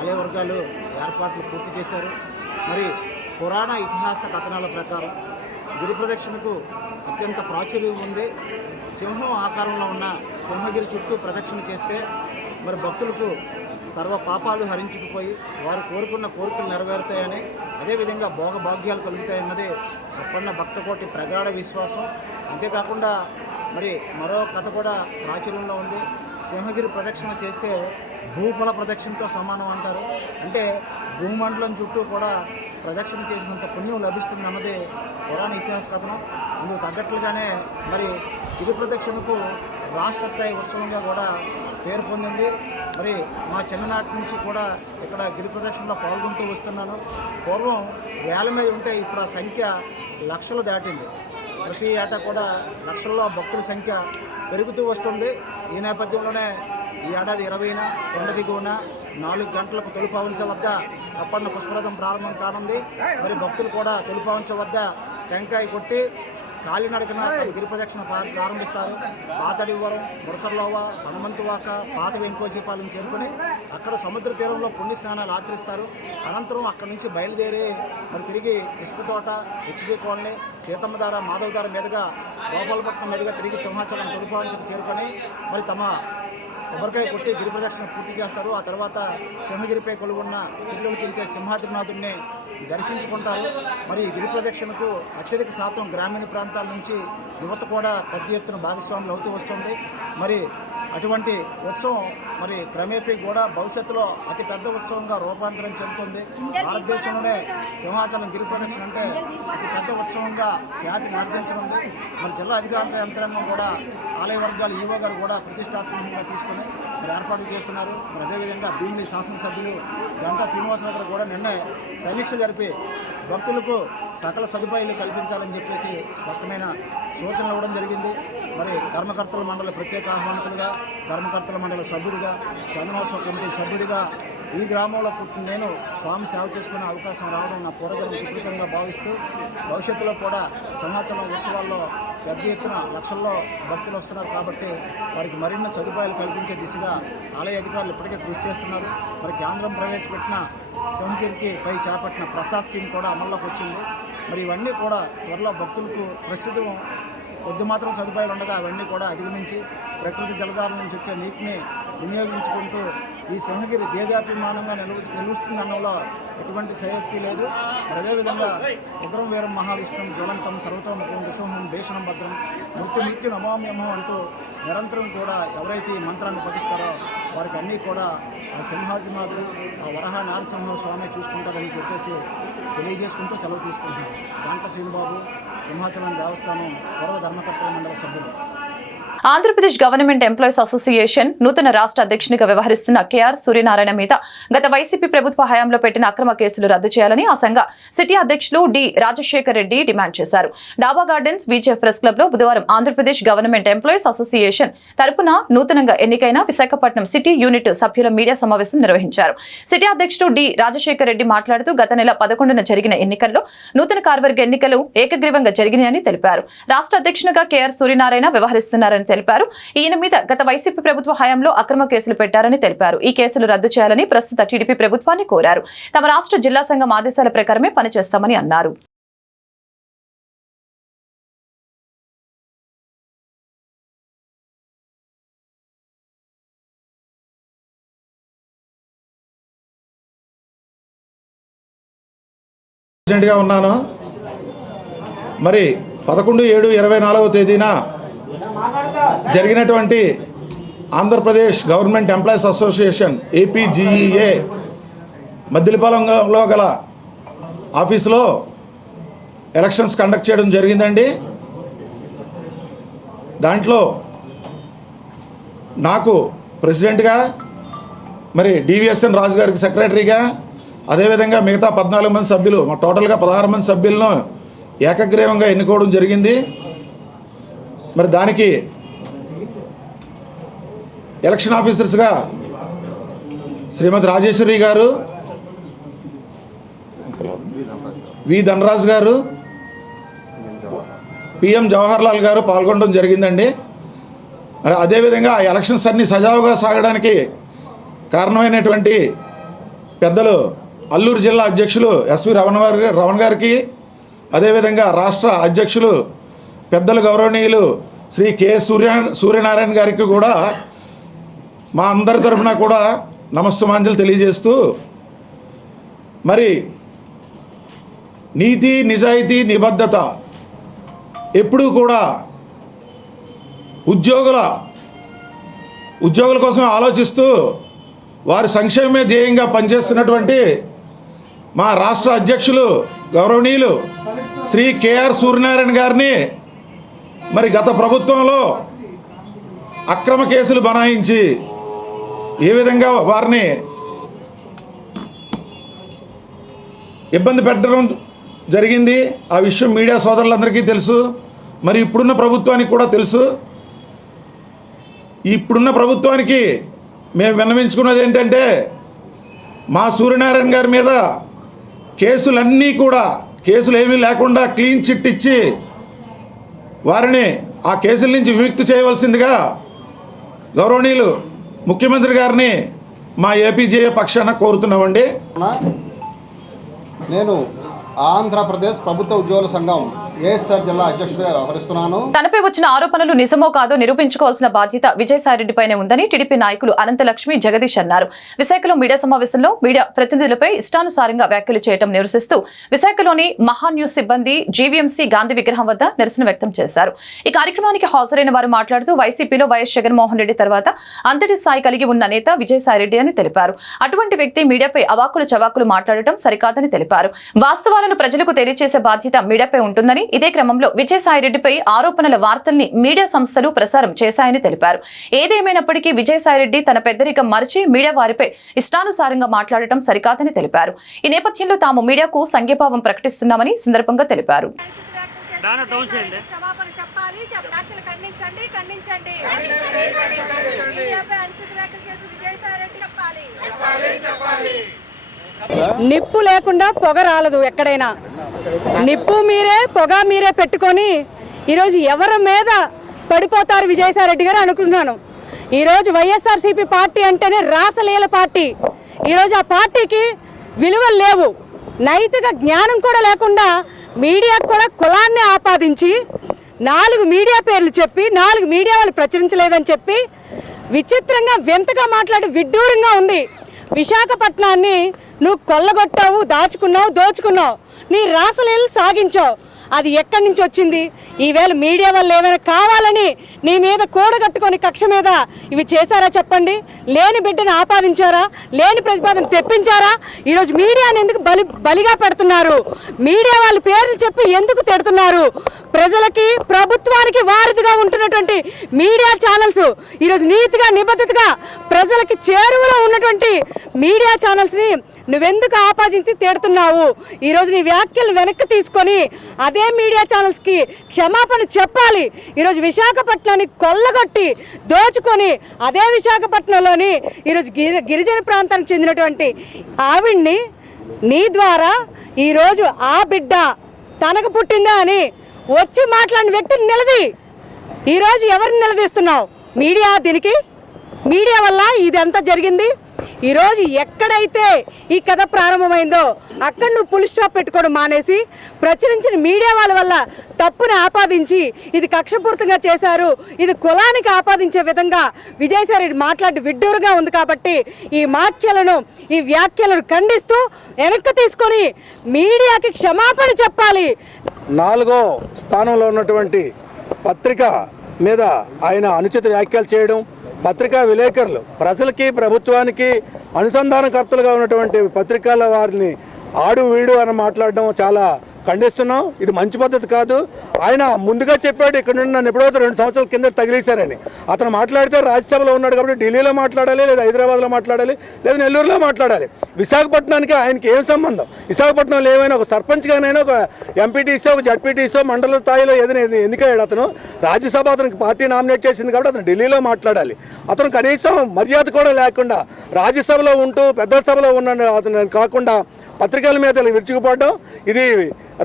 ఆలయ వర్గాలు ఏర్పాట్లు పూర్తి చేశారు. మరి పురాణ ఇతిహాస కథనాల ప్రకారం గిరి ప్రదక్షిణకు అత్యంత ప్రాచుర్యం ఉంది. సింహం ఆకారంలో ఉన్న సింహగిరి చుట్టూ ప్రదక్షిణ చేస్తే మరి భక్తులకు సర్వ పాపాలు హరించుకుపోయి వారు కోరుకున్న కోరికలు నెరవేరుతాయని, అదేవిధంగా భోగభాగ్యాలు కలుగుతాయన్నది అప్పన్న భక్తకోటి ప్రగాఢ విశ్వాసం. అంతేకాకుండా మరి మరో కథ కూడా ప్రాచుర్యంలో ఉంది. సింహగిరి ప్రదక్షిణ చేస్తే భూఫల ప్రదక్షిణతో సమానం అంటారు. అంటే భూమండలం చుట్టూ కూడా ప్రదక్షిణ చేసినంత పుణ్యం లభిస్తుంది అన్నది పురాణ ఇతిహాస కథనం. అందుకు తగ్గట్లుగానే మరి గిరి ప్రదక్షిణకు రాష్ట్ర స్థాయి ఉత్సవంగా కూడా పేరు పొందింది. మరి మా చిన్ననాటి నుంచి కూడా ఇక్కడ గిరి ప్రదక్షిణలో పాల్గొంటూ వస్తున్నాను. పూర్వం వేల మీద ఉంటే ఇప్పుడు ఆ సంఖ్య లక్షలు దాటింది. ప్రతి ఏటా కూడా లక్షల్లో భక్తుల సంఖ్య పెరుగుతూ వస్తుంది. ఈ నేపథ్యంలోనే ఈ ఏడాది 20న కొండ దిగువన 4 గంటలకు తొలిపావంచ వద్ద అప్పన్న పుష్పరథం ప్రారంభం కానుంది. మరి భక్తులు కూడా తొలిపావంచ వద్ద టెంకాయ కొట్టి కాలినడకన గిరి ప్రదక్షిణ ప్రారంభిస్తారు. పాతడివరం, మురసర్లోవ, హనుమంతువాక, పాత వెంకోజీపాలెం చేరుకుని అక్కడ సముద్ర తీరంలో పుణ్య స్నానాలు ఆచరిస్తారు. అనంతరం అక్కడి నుంచి బయలుదేరి మరి తిరిగి ఇసుకతోట, హెచ్డి కాలనీ, సీతమ్మధార, మాధవధార మీదుగా గోపాలపట్నం మీదుగా తిరిగి సింహాచలం తొలిపావంచకు చేరుకొని మరి తమ కొబ్బరికాయ కొట్టి గిరి ప్రదక్షిణ పూర్తి చేస్తారు. ఆ తర్వాత సింహగిరిపై కొలువున్న సిరిలొలికించే సింహాద్రినాథుడిని దర్శించుకుంటారు. మరి గిరి ప్రదక్షిణకు అత్యధిక శాతం గ్రామీణ ప్రాంతాల నుంచి యువత కూడా పెద్ద ఎత్తున భాగస్వాములు అవుతూ వస్తుంది. మరి అటువంటి ఉత్సవం మరి క్రమేపీ కూడా భవిష్యత్తులో అతి పెద్ద ఉత్సవంగా రూపాంతరం చెందుతుంది. భారతదేశంలోనే సింహాచలం గిరి ప్రదక్షిణ అంటే అతి పెద్ద ఉత్సవంగా ఖ్యాతిని ఆర్జించనుంది. మరి జిల్లా అధికార యంత్రాంగం కూడా ఆలయ వర్గాలు ఈవో గారు కూడా ప్రతిష్టాత్మకంగా తీసుకుని మరి ఏర్పాట్లు చేస్తున్నారు. మరి అదేవిధంగా భీమిలి శాసనసభ్యులు గంటా శ్రీనివాసరావు గారు కూడా నిన్న సమీక్ష జరిపి భక్తులకు సకల సదుపాయాలు కల్పించాలని చెప్పేసి స్పష్టమైన సూచనలు ఇవ్వడం జరిగింది. మరి ధర్మకర్తల మండలి ప్రత్యేక ఆహ్వానితులుగా, ధర్మకర్తల మండలి సభ్యుడిగా, చందనోత్సవ కమిటీ సభ్యుడిగా ఈ గ్రామంలో పుట్టిన నేను స్వామి సేవ చేసుకునే అవకాశం రావడం నా పూర్వజన్మ సుకృతంగా భావిస్తూ భవిష్యత్తులో కూడా సింహాచలం ఉత్సవాల్లో పెద్ద ఎత్తున లక్షల్లో భక్తులు వస్తున్నారు కాబట్టి వారికి మరిన్ని సదుపాయాలు కల్పించే దిశగా ఆలయ అధికారులు ఇప్పటికే కృషి చేస్తున్నారు. మరి కేంద్రం ప్రవేశపెట్టిన సింహగిరికి పై చేపట్టిన ప్రసాద్ స్కీమ్ కూడా అమల్లోకి వచ్చింది. మరి ఇవన్నీ కూడా త్వరలో భక్తులకు ప్రస్తుతం కొద్ది మాత్రం సదుపాయాలు ఉండగా అవన్నీ కూడా అధిగమించి ప్రకృతి జలధార నుంచి వచ్చే నీటిని వినియోగించుకుంటూ ఈ సింహగిరి దేదాభిమానంగా నిలుస్తుందనడంలో ఎటువంటి శయోక్తి లేదు. అదేవిధంగా ఉగ్రం వీరం మహావిష్ణుం జ్వలంతం సర్వతోముఖం విశ్వహం భీషణం భద్రం మృత్యు నమామ్యమం అంటూ నిరంతరం కూడా ఎవరైతే ఈ మంత్రాన్ని పఠిస్తారో వారికి అన్నీ కూడా ఆ సింహాద్రినాథుడు, ఆ వరహ నారసింహ స్వామి చూసుకుంటారని చెప్పేసి తెలియజేసుకుంటూ సెలవు తీసుకుంటున్నాం. గంట శ్రీనుబాబు, సింహాచలం దేవస్థానం పూర్వ ధర్మకర్తల మండలి సభ్యులు. ఆంధ్రప్రదేశ్ గవర్నమెంట్ ఎంప్లాయీస్ అసోసియేషన్ నూతన రాష్ట్ర అధ్యక్షునిగా వ్యవహరిస్తున్న కేఆర్ సూర్యనారాయణ మీద గత వైసీపీ ప్రభుత్వ హయాంలో పెట్టిన అక్రమ కేసులు రద్దు చేయాలని ఆ సంఘ సిటీ అధ్యక్షులు డి రాజశేఖర్ రెడ్డి డిమాండ్ చేశారు. డాబా గార్డెన్స్ బీజేఎఫ్ ప్రెస్ క్లబ్ లో బుధవారం ఆంధ్రప్రదేశ్ గవర్నమెంట్ ఎంప్లాయీస్ అసోసియేషన్ తరపున నూతనంగా ఎన్నికైన విశాఖపట్నం సిటీ యూనిట్ సభ్యుల మీడియా సమావేశం నిర్వహించారు. సిటీ అధ్యక్షుడు డి రాజశేఖర్ రెడ్డి మాట్లాడుతూ గత నెల 11న జరిగిన ఎన్నికల్లో నూతన కార్యవర్గ ఎన్నికలు ఏకగ్రీవంగా జరిగినాయని తెలిపారు. రాష్ట్ర అధ్యక్షునిగా కేఆర్ సూర్యనారాయణ వ్యవహరిస్తున్నారని తెలిపారు. ఈయన మీద గత వైసీపీ ప్రభుత్వ హయాంలో అక్రమ కేసులు పెట్టారని తెలిపారు. ఈ కేసులు రద్దు చేయాలని ప్రస్తుత టీడీపీ ప్రభుత్వాన్ని కోరారు. తమ రాష్ట్ర జిల్లా సంఘం ఆదేశాల ప్రకారమే పనిచేస్తామని అన్నారు. ప్రెసిడెంట్గా ఉన్నాను. మరి 11/7/24 తేదీన జరిగినటువంటి Andhra Pradesh government employees association APGEA మద్దిలపాలెంలో గల ఆఫీసులో ఎలక్షన్స్ కండక్ట్ చేయడం జరిగిందండి. దాంట్లో నాకు ప్రెసిడెంట్గా, మరి DVSN రాజు గారికి సెక్రటరీగా, అదేవిధంగా మిగతా 14 మంది సభ్యులు, టోటల్గా 16 మంది సభ్యులను ఏకగ్రీవంగా ఎన్నుకోవడం జరిగింది. మరి దానికి ఎలక్షన్ ఆఫీసర్స్గా శ్రీమతి రాజేశ్వరి గారు, వి ధనరాజ్ గారు, PM జవహర్లాల్ గారు పాల్గొనడం జరిగిందండి. మరి అదేవిధంగా ఆ ఎలక్షన్స్ అన్నీ సజావుగా సాగడానికి కారణమైనటువంటి పెద్దలు అల్లూరు జిల్లా అధ్యక్షులు SV రమణ గారికి, అదేవిధంగా రాష్ట్ర అధ్యక్షులు పెద్దలు గౌరవనీయులు శ్రీ K సూర్యనారాయణ గారికి కూడా మా అందరి తరఫున కూడా నమస్సుమాంజలు తెలియజేస్తూ, మరి నీతి, నిజాయితీ, నిబద్ధత ఎప్పుడూ కూడా ఉద్యోగుల కోసం ఆలోచిస్తూ వారి సంక్షేమమే ధ్యేయంగా పనిచేస్తున్నటువంటి మా రాష్ట్ర అధ్యక్షులు గౌరవనీయులు శ్రీ KR సూర్యనారాయణ గారిని మరి గత ప్రభుత్వంలో అక్రమ కేసులు బనాయించి ఏ విధంగా వారిని ఇబ్బంది పెట్టడం జరిగింది, ఆ విషయం మీడియా సోదరులందరికీ తెలుసు. మరి ఇప్పుడున్న ప్రభుత్వానికి కూడా తెలుసు. ఇప్పుడున్న ప్రభుత్వానికి మేము విన్నవించుకున్నది ఏంటంటే, మా సూర్యనారాయణ గారి మీద కేసులు ఏమీ లేకుండా క్లీన్ చిట్ ఇచ్చి వారిని ఆ కేసుల నుంచి విముక్తి చేయవలసిందిగా గౌరవనీయులు ముఖ్యమంత్రి గారిని మా APGA పక్షాన కోరుతున్నామండి. నేను ఆంధ్రప్రదేశ్ ప్రభుత్వ ఉద్యోగుల సంఘం ASR జిల్లా అధ్యక్షుడిగా వ్యవహరిస్తున్నాను. తనపై వచ్చిన ఆరోపణలు నిజమో కాదో నిరూపించుకోవాల్సిన బాధ్యత విజయసాయిరెడ్డిపైనే ఉందని టీడీపీ నాయకులు అనంతలక్ష్మి, జగదీష్ అన్నారు. విశాఖలో మీడియా సమావేశంలో మీడియా ప్రతినిధులపై ఇష్టానుసారంగా వ్యాఖ్యలు చేయడం నిరసిస్తూ విశాఖలోని మహాన్యూస్ సిబ్బంది GVMC గాంధీ విగ్రహం వద్ద నిరసన వ్యక్తం చేశారు. ఈ కార్యక్రమానికి హాజరైన వారు మాట్లాడుతూ వైసీపీలో వైఎస్ జగన్మోహన్ రెడ్డి తర్వాత అంతటి స్థాయి కలిగి ఉన్న నేత విజయసాయిరెడ్డి అని తెలిపారు. అటువంటి వ్యక్తి మీడియాపై అవాకులు చవాకులు మాట్లాడటం సరికాదని తెలిపారు. వాస్తవాలను ప్రజలకు తెలియజేసే బాధ్యత మీడియాపై ఉంటుందని, ఇదే క్రమంలో విజయసాయిరెడ్డిపై ఆరోపణల వార్తల్ని మీడియా సంస్థలు ప్రసారం చేశాయని తెలిపారు. ఏదేమైనప్పటికీ విజయసాయిరెడ్డి తన పెద్దరికం మరిచి మీడియా వారిపై ఇష్టానుసారంగా మాట్లాడటం సరికాదని తెలిపారు. ఈ నేపథ్యంలో తాము మీడియాకు సంఘీభావం ప్రకటిస్తున్నామని సందర్భంగా తెలిపారు. నిప్పు లేకుండా పొగ రాలదు. ఎక్కడైనా నిప్పు మీరే, పొగ మీరే పెట్టుకొని ఈరోజు ఎవరి మీద పడిపోతారు విజయసాయిరెడ్డి గారు అనుకుంటున్నాను. ఈరోజు వైఎస్ఆర్సీపీ పార్టీ అంటేనే రాసలీల పార్టీ. ఈరోజు ఆ పార్టీకి విలువలు లేవు, నైతిక జ్ఞానం కూడా లేకుండా మీడియాకు కూడా కులాన్ని ఆపాదించి 4 మీడియా పేర్లు చెప్పి 4 మీడియా వాళ్ళు ప్రచురించలేదని చెప్పి విచిత్రంగా వింతగా మాట్లాడి విడ్డూరంగా ఉంది. విశాఖపట్నాన్ని నువ్వు కొల్లగొట్టావు, దాచుకున్నావు, దోచుకున్నావు, నీ రాసలీలు సాగించావు. అది ఎక్కడి నుంచి వచ్చింది? ఈవేళ మీడియా వల్ల ఏమైనా కావాలని నీ మీద కూడగట్టుకొని కక్ష మీద ఇవి చేశారా చెప్పండి? లేని బిడ్డను ఆపాదించారా? లేని ప్రతిపాదన తెప్పించారా? ఈరోజు మీడియాని ఎందుకు బలిగా పెడుతున్నారు? మీడియా వాళ్ళ పేర్లు చెప్పి ఎందుకు తిడుతున్నారు? ప్రజలకి ప్రభుత్వానికి వారధిగా ఉంటున్నటువంటి మీడియా ఛానల్స్ ఈరోజు నీతిగా నిబద్ధతగా ప్రజలకి చేరువలో ఉన్నటువంటి మీడియా ఛానల్స్ని నువ్వెందుకు ఆపాదించి తిడుతున్నావు? ఈరోజు నీ వ్యాఖ్యలు వెనక్కి తీసుకొని అదే మీడియా ఛానల్స్కి క్షమాపణ చెప్పాలి. ఈరోజు విశాఖపట్నాన్ని కొల్లగొట్టి దోచుకొని అదే విశాఖపట్నంలోని ఈరోజు గిరిజన ప్రాంతానికి చెందినటువంటి ఆవిడ్ని నీ ద్వారా ఈరోజు ఆ బిడ్డ తనకు పుట్టిందా అని వచ్చి మాట్లాడిన వ్యక్తిని నిలది. ఈరోజు ఎవరిని నిలదీస్తున్నావు? మీడియా దీనికి మీడియా వల్ల ఇదంతా జరిగింది. ఈరోజు ఎక్కడైతే ఈ కథ ప్రారంభమైందో అక్కడ నువ్వు పులి స్టాప్ పెట్టుకోవడం మానేసి ప్రచురించిన మీడియా వాళ్ళ వల్ల తప్పుని ఆపాదించి ఇది కక్షపూర్తంగా చేశారు, ఇది కులానికి ఆపాదించే విధంగా విజయసాయిరెడ్డి మాట్లాడి విడ్డూరుగా ఉంది. కాబట్టి ఈ వ్యాఖ్యలను ఖండిస్తూ వెనక్కి తీసుకొని మీడియాకి క్షమాపణ చెప్పాలి. 4వ స్థానంలో ఉన్నటువంటి పత్రిక మీద ఆయన అనుచిత వ్యాఖ్యలు చేయడం, పత్రికా విలేకరులు ప్రజలకి ప్రభుత్వానికి అనుసంధానకర్తలుగా ఉన్నటువంటి పత్రికల వారిని ఆడు వీడు అని మాట్లాడడం చాలా ఖండిస్తున్నాం. ఇది మంచి పద్ధతి కాదు. ఆయన ముందుగా చెప్పాడు ఇక్కడ నుండి నన్ను ఎప్పుడో 2 సంవత్సరాల కింద తగిలేశారని. అతను మాట్లాడితే రాజ్యసభలో ఉన్నాడు కాబట్టి ఢిల్లీలో మాట్లాడాలి, లేదా హైదరాబాద్లో మాట్లాడాలి, లేదా నెల్లూరులో మాట్లాడాలి. విశాఖపట్నానికి ఆయనకి ఏం సంబంధం? విశాఖపట్నంలో ఏమైనా ఒక సర్పంచ్గానైనా ఒక ఎంపీటీసీ ఒక జడ్పీటీసీ మండల స్థాయిలో ఏదైనా ఎన్నికయ్యాడు అతను. రాజ్యసభ అతనికి పార్టీ నామినేట్ చేసింది కాబట్టి అతను ఢిల్లీలో మాట్లాడాలి. అతను కనీసం మర్యాద కూడా లేకుండా రాజ్యసభలో ఉంటూ పెద్ద సభలో ఉన్న అతను కాకుండా పత్రికల మీద విరుచుకుపడడం, ఇది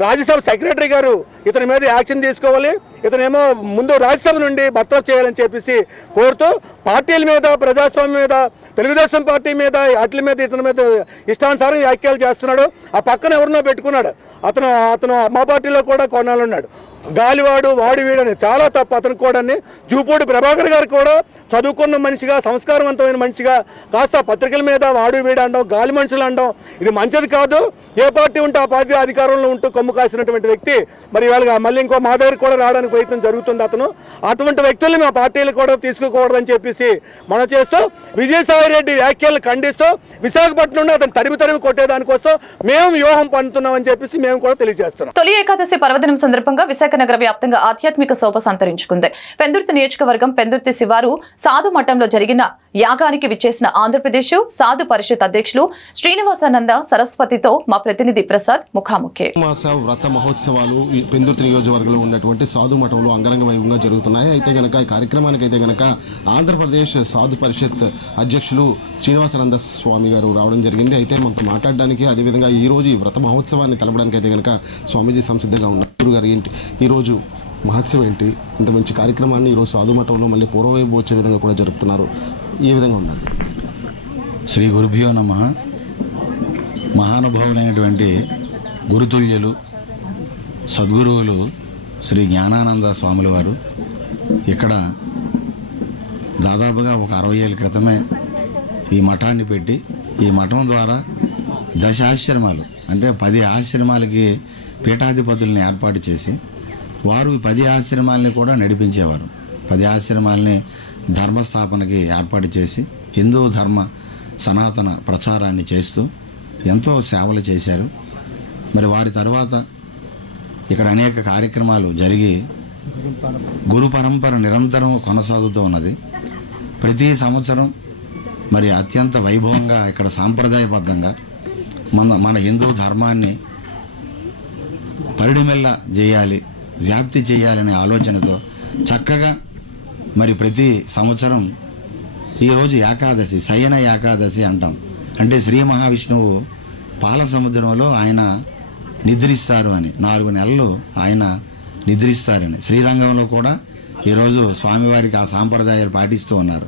రాజ్యసభ సెక్రటరీ గారు ఇతని మీద యాక్షన్ తీసుకోవాలి. ఇతనేమో ముందు రాజ్యసభ నుండి బర్తరఫ్ చేయాలని చెప్పేసి కోరుతూ పార్టీల మీద, ప్రజాస్వామ్యం మీద, తెలుగుదేశం పార్టీ మీద, వాటి మీద ఇతని మీద ఇష్టానుసారం వ్యాఖ్యలు చేస్తున్నాడు. ఆ పక్కన ఎవరినో పెట్టుకున్నాడు. అతను మా పార్టీలో కూడా కొన్నాళ్ళు ఉన్నాడు. గాలివాడు వాడు వీడని చాలా తప్పు. అతను కూడా జూపూడి ప్రభాకర్ గారు కూడా చదువుకున్న మనిషిగా, సంస్కారవంతమైన మనిషిగా కాస్త పత్రికల మీద వాడు వీడు అనడం, గాలి మనుషులు అనడం ఇది మంచిది కాదు. ఏ పార్టీ ఉంటే ఆ పార్టీ అధికారంలో ఉంటూ కొమ్ము కాసినటువంటి వ్యక్తి మరి వాళ్ళకి మళ్ళీ ఇంకో మా దగ్గర కూడా రావడానికి ప్రయత్నం జరుగుతుంది. అటువంటి వ్యక్తుల్ని మా పార్టీలు కూడా తీసుకోకూడదని చెప్పేసి మనం చేస్తూ విజయసాయిరెడ్డి వ్యాఖ్యలు ఖండిస్తూ విశాఖపట్నం నుండి అతను తరిమి కొట్టేదానికోసం మేము వ్యూహం పన్నుతున్నామని చెప్పేసి మేము కూడా తెలియజేస్తున్నాం. తొలి ఏకాదశి పర్వదినం సందర్భంగా విశాఖ నగర వ్యాప్తంగా ఆధ్యాత్మిక శోభ సంతరించుకుంది. పెందుర్తి నియోజకవర్గం పెందుర్తి శివారు సాధు మఠంలో జరిగిన యాగానికి విచ్చేసిన ఆంధ్రప్రదేశ్ సాధు పరిషత్ అధ్యక్షులు శ్రీనివాసానంద సరస్వతితో మా ప్రతినిధి ప్రసాద్ ముఖాముఖి. మాస వ్రత మహోత్సవాలు ఈ పెందుర్తి నియోజకవర్గంలో ఉన్నటువంటి సాధు మఠంలో అంగరంగ వైభవంగా జరుగుతున్నాయి. అయితే గనక ఈ కార్యక్రమానికి అయితే గనక ఆంధ్రప్రదేశ్ సాధు పరిషత్ అధ్యక్షులు శ్రీనివాసానంద స్వామి గారు రావడం జరిగింది. అయితే మనతో మాట్లాడడానికి, అదేవిధంగా ఈ రోజు ఈ వ్రత మహోత్సవాన్ని తెలపడానికి అయితే గనక స్వామీజీ సంసిద్ధంగా ఉన్నారు. గురుగారు ఏంటి ఈరోజు మహత్సం ఏంటి? ఇంత మంచి కార్యక్రమాన్ని ఈరోజు సాధు మఠంలో మళ్ళీ పూర్వవైపు వచ్చే విధంగా కూడా జరుపుతున్నారు. ఏ విధంగా ఉన్నది? శ్రీ గురుభ్యో నమః. మహానుభావులైనటువంటి గురుతుల్యులు సద్గురువులు శ్రీ జ్ఞానానంద స్వాముల వారు ఇక్కడ దాదాపుగా ఒక 60 ఏళ్ళ క్రితమే ఈ మఠాన్ని పెట్టి, ఈ మఠం ద్వారా 10 ఆశ్రమాలు అంటే 10 ఆశ్రమాలకి పీఠాధిపతుల్ని ఏర్పాటు చేసి వారు 10 ఆశ్రమాలని కూడా నడిపించేవారు. 10 ఆశ్రమాలని ధర్మస్థాపనకి ఏర్పాటు చేసి హిందూ ధర్మ సనాతన ప్రచారాన్ని చేస్తూ ఎంతో సేవలు చేశారు. మరి వారి తర్వాత ఇక్కడ అనేక కార్యక్రమాలు జరిగి గురు పరంపర నిరంతరం కొనసాగుతూ ఉన్నది. ప్రతి సంవత్సరం మరి అత్యంత వైభవంగా ఇక్కడ సాంప్రదాయబద్ధంగా మన హిందూ ధర్మాన్ని పరిడిమెల్ల చేయాలి, వ్యాప్తి చేయాలనే ఆలోచనతో చక్కగా మరి ప్రతి సంవత్సరం ఈరోజు ఏకాదశి, శయన ఏకాదశి అంటాం. అంటే శ్రీ మహావిష్ణువు పాల సముద్రంలో ఆయన నిద్రిస్తారు అని, 4 నెలలు ఆయన నిద్రిస్తారని. శ్రీరంగంలో కూడా ఈరోజు స్వామివారికి ఆ సాంప్రదాయాలు పాటిస్తూ ఉన్నారు.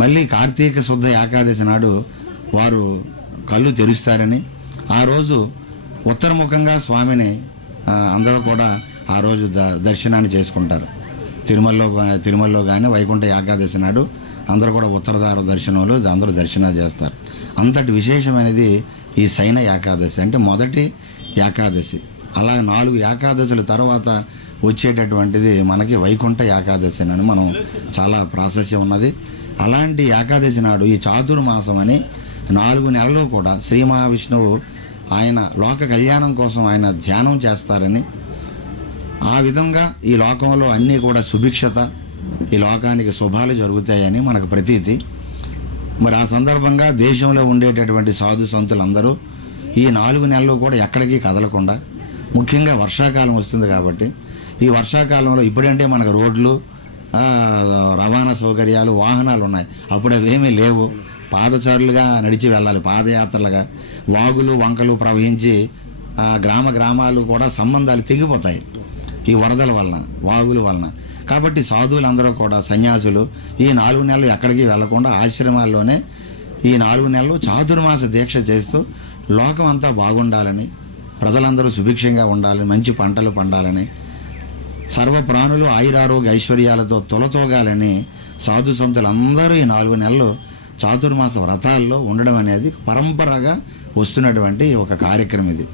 మళ్ళీ కార్తీక శుద్ధ ఏకాదశి నాడు వారు కళ్ళు తెరుస్తారని, ఆ రోజు ఉత్తరముఖంగా స్వామిని అందరూ కూడా ఆ రోజు దర్శనాన్ని చేసుకుంటారు. తిరుమలలో కానీ వైకుంఠ ఏకాదశి నాడు అందరూ కూడా ఉత్తరధార దర్శనంలో అందరూ దర్శనాలు చేస్తారు. అంతటి విశేషమైనది ఈ శయన ఏకాదశి. అంటే మొదటి ఏకాదశి అలా 4 ఏకాదశుల తర్వాత వచ్చేటటువంటిది మనకి వైకుంఠ ఏకాదశి అని మనం చాలా ప్రాశస్యం ఉన్నది. అలాంటి ఏకాదశి నాడు ఈ చాతుర్మాసం అని 4 నెలలు కూడా శ్రీ మహావిష్ణువు ఆయన లోక కళ్యాణం కోసం ఆయన ధ్యానం చేస్తారని, ఆ విధంగా ఈ లోకంలో అన్నీ కూడా సుభిక్షత, ఈ లోకానికి శుభాలు జరుగుతాయని మనకు ప్రతీతి. మరి ఆ సందర్భంగా దేశంలో ఉండేటటువంటి సాధు సంతులందరూ ఈ 4 నెలలు కూడా ఎక్కడికి కదలకుండా, ముఖ్యంగా వర్షాకాలం వస్తుంది కాబట్టి ఈ వర్షాకాలంలో ఇప్పుడంటే మనకు రోడ్లు, రవాణా సౌకర్యాలు, వాహనాలు ఉన్నాయి. అప్పుడు అవేమీ లేవు. పాదచారులుగా నడిచి వెళ్ళాలి, పాదయాత్రలుగా. వాగులు వంకలు ప్రవహించి గ్రామాలు కూడా సంబంధాలు తెగిపోతాయి ఈ వరదల వలన, వాగుల వలన. కాబట్టి సాధువులందరూ కూడా సన్యాసులు ఈ 4 నెలలు ఎక్కడికి వెళ్లకుండా ఆశ్రమాల్లోనే ఈ 4 నెలలు చాతుర్మాస దీక్ష చేస్తూ లోకం అంతా బాగుండాలని, ప్రజలందరూ సుభిక్షంగా ఉండాలని, మంచి పంటలు పండాలని, సర్వ ప్రాణులు ఆయురారోగ్య ఐశ్వర్యాలతో తొలతోగాలని సాధు సంతులందరూ ఈ 4 నెలలు చాతుర్మాస వ్రతాల్లో ఉండడం అనేది పరంపరగా వస్తున్నటువంటి ఒక కార్యక్రమం ఇది.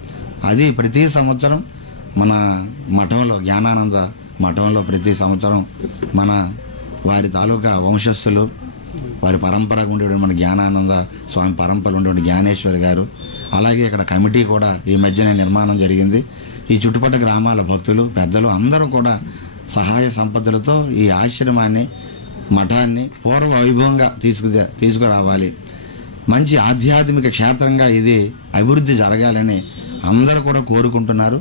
అది ప్రతి సంవత్సరం మన మఠంలో, జ్ఞానానంద మఠంలో ప్రతి సంవత్సరం మన వారి తాలూకా వంశస్థులు, వారి పరంపరగా ఉండేటువంటి మన జ్ఞానానంద స్వామి పరంపరలో ఉండేటువంటి జ్ఞానేశ్వరి గారు, అలాగే ఇక్కడ కమిటీ కూడా ఈ మధ్యనే నిర్మాణం జరిగింది. ఈ చుట్టుపక్కల గ్రామాల భక్తులు, పెద్దలు అందరూ కూడా సహాయ సంపదలతో ఈ ఆశ్రమాన్ని, మఠాన్ని పూర్వ వైభవంగా తీసుకురావాలి. మంచి ఆధ్యాత్మిక క్షేత్రంగా ఇది అభివృద్ధి జరగాలని అందరూ కూడా కోరుకుంటున్నారు.